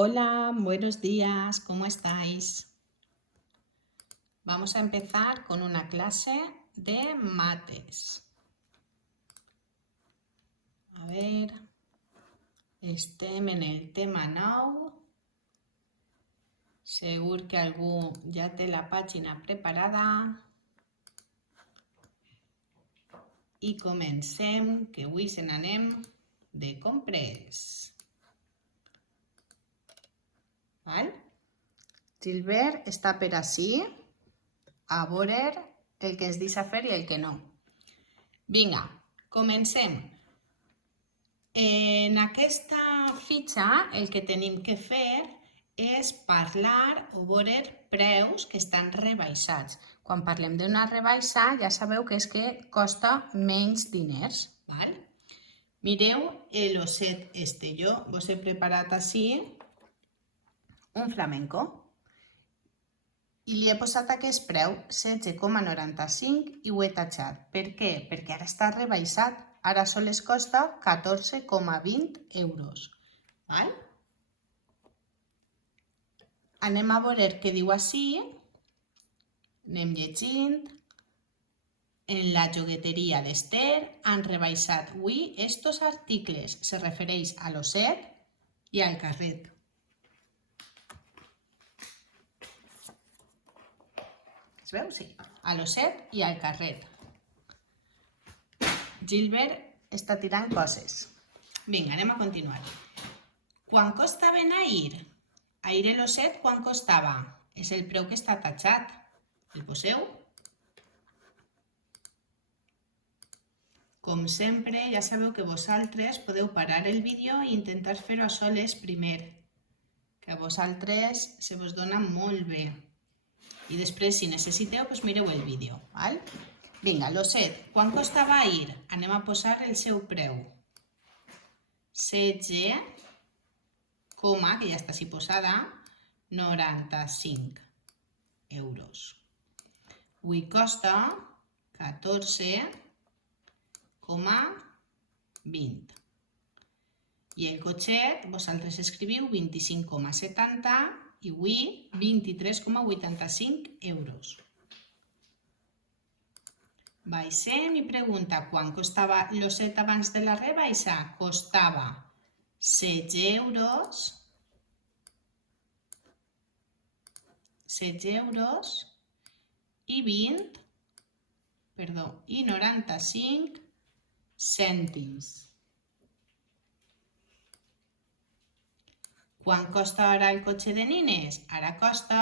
Hola, buenos días, ¿cómo estáis? Vamos a empezar con una clase de mates. A ver, estem en el tema 9. Segur que algú ja té la pàgina preparada. I comencem, que avui se n'anem de compres. Val? Gilbert està per ací, a veure el que ens deixa fer i el que no. Vinga, comencem. En aquesta fitxa el que tenim que fer és parlar o veure preus que estan rebaixats. Quan parlem d'una rebaixa ja sabeu que és que costa menys diners. Val? Mireu l'osset este. Jo vos he preparat ací un flamenco i li he posat aquest preu 16,95 i ho he tatxat. Per què? Perquè ara està rebaixat. Ara sols costa 14,20 euros. Val? Anem a veure què diu ací. Anem llegint. En la jogueteria d'Ester han rebaixat avui estos articles. Se refereix a l'osset i al carret. Es veu? Sí. A l'osset i al carret. Gilbert està tirant coses. Vinga, anem a continuar. Quan costaven ahir? Ahir l'osset, quan costava? És el preu que està tatxat. El poseu? Com sempre, ja sabeu que vosaltres podeu parar el vídeo i intentar fer-ho a soles primer. Que a vosaltres se vos dona molt bé. I després, si necessiteu, doncs mireu el vídeo. Val? Vinga, l'osset, quan costava ahir? Anem a posar el seu preu. 16, que ja està així posada, 95 euros. Avui costa 14,20. I el cotxet, vosaltres escriviu 25,70 i avui 23,85 euros. Baixem i pregunta quan costava l'osset abans de la rebaixa. Costava 16 euros. 16 euros i 95 cèntims. Quan costa ara el cotxe de nines? Ara costa,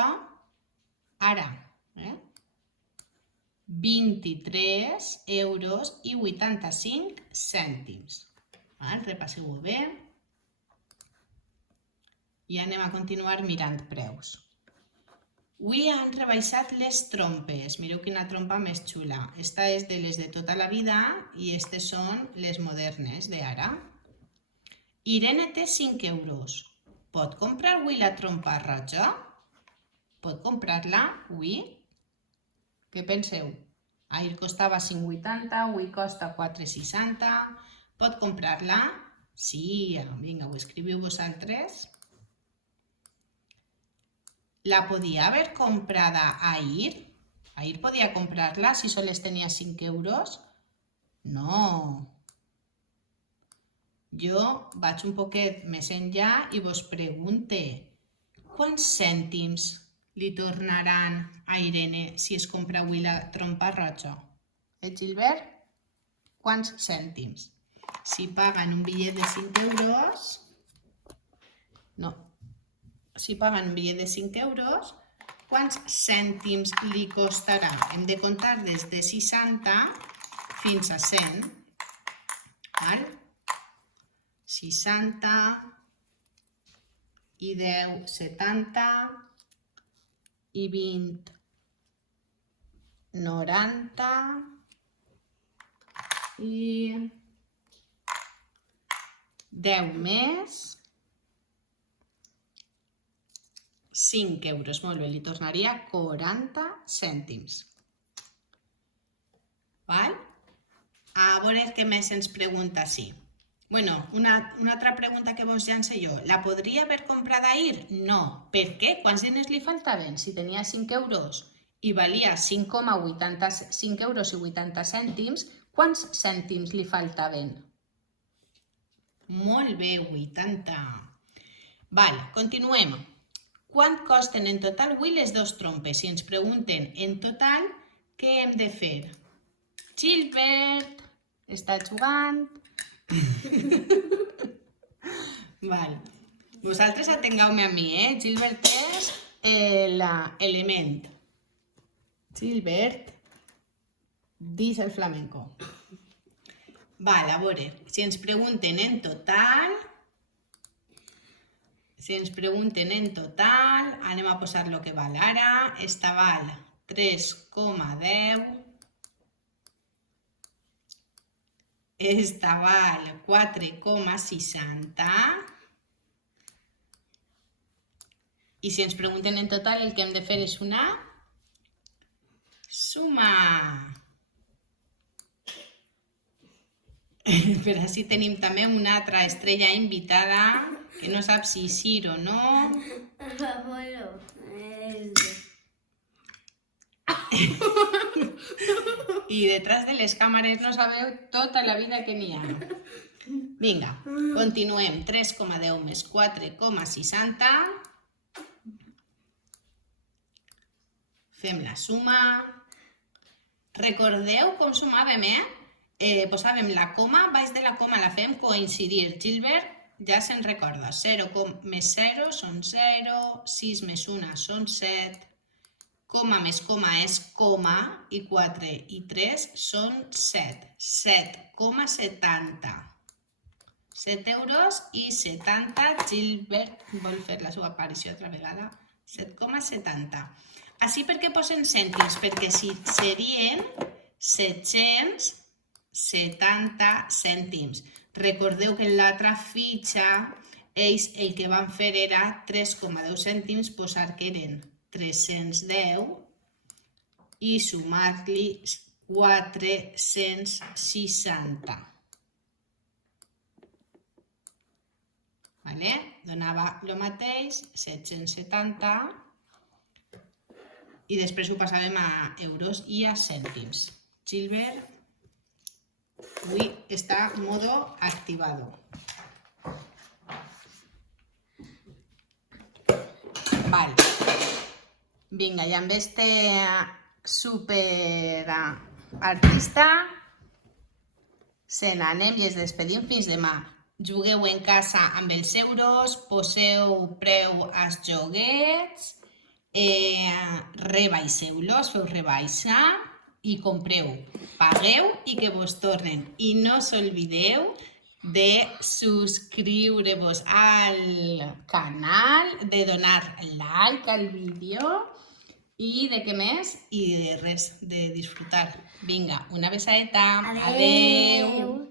23 euros i 85 cèntims. Repasseu-ho bé. I anem a continuar mirant preus. Avui han rebaixat les trompes. Mireu quina trompa més xula. Esta és de les de tota la vida i aquestes són les modernes d'ara. Irene té 5 euros. Pot comprar avui la trompa roja? Pot comprar-la avui? Què penseu? Ahir costava 5,80, avui costa 4,60. Pot comprar-la? Sí, vinga, ho escriviu vosaltres. La podia haver comprada ahir? Ahir podia comprar-la si sols tenia 5 euros? No. Jo vaig un poquet més enllà i vos pregunte quants cèntims li tornaran a Irene si es compra avui la trompa roja? Gilbert? Quants cèntims? Si paguen un bitllet de 5 euros... No. Si paguen un bitllet de 5 euros, quants cèntims li costarà? Hem de comptar des de 60 fins a 100. Val? 60 i 10, 70 i 20, 90 i 10 més 5 euros. Molt bé, li tornaria 40 cèntims. Val? A veure què més ens pregunta així. Bueno, una altra pregunta que vos llanço jo. La podria haver comprat ahir? No. Per què? Quants diners li faltaven? Si tenia 5 euros i valia 5,80 euros i 80 cèntims, quants cèntims li faltaven? Molt bé, 80. Val, continuem. Quant costen en total avui les dues trompes? Si ens pregunten en total, què hem de fer? Gilbert està jugant. Val. Vosaltres atengueu-me a mi, Gilbert és l'element. Gilbert, dis el flamenco. Val, a veure, si ens pregunten en total, anem a posar el que val ara. Esta val 3,10. Esta val 4,60. I si ens pregunten en total, el que hem de fer és una suma. Per així tenim també una altra estrella invitada que no sap si sí o no. I detrás de les càmeres no sabeu tota la vida que n'hi ha. Vinga, continuem. 3,10 més 4,60. Fem la suma. Recordeu com sumàvem, posàvem la coma, baix de la coma la fem coincidir. Gilbert ja se'n recorda. 0 més 0 són 0, 6 més 1 són 7, coma més coma és coma, i 4 i 3 són 7. 7,70. 7 euros i 70. Gilbert vol fer la seva aparició altra vegada. 7,70. Així per què posen cèntims? Perquè si serien 770 cèntims. Recordeu que en l'altra fitxa ells el que van fer era 3,10 cèntims, posar que eren 310 i sumar-li 460. Vale? Donava el mateix, 770, i després ho passàvem a euros i a cèntims. Gilbert avui està en modo activado. Vale. Vinga, i amb este super artista se n'anem i ens despedim fins demà. Jugueu en casa amb els euros, poseu preu als joguets, rebaixeu-los, feu rebaixa i compreu, pagueu i que vos tornen. I no s'oblideu de subscriure-vos al canal, de donar like al vídeo i de què més? I de res, de disfrutar. Vinga, una besadeta. Adeu.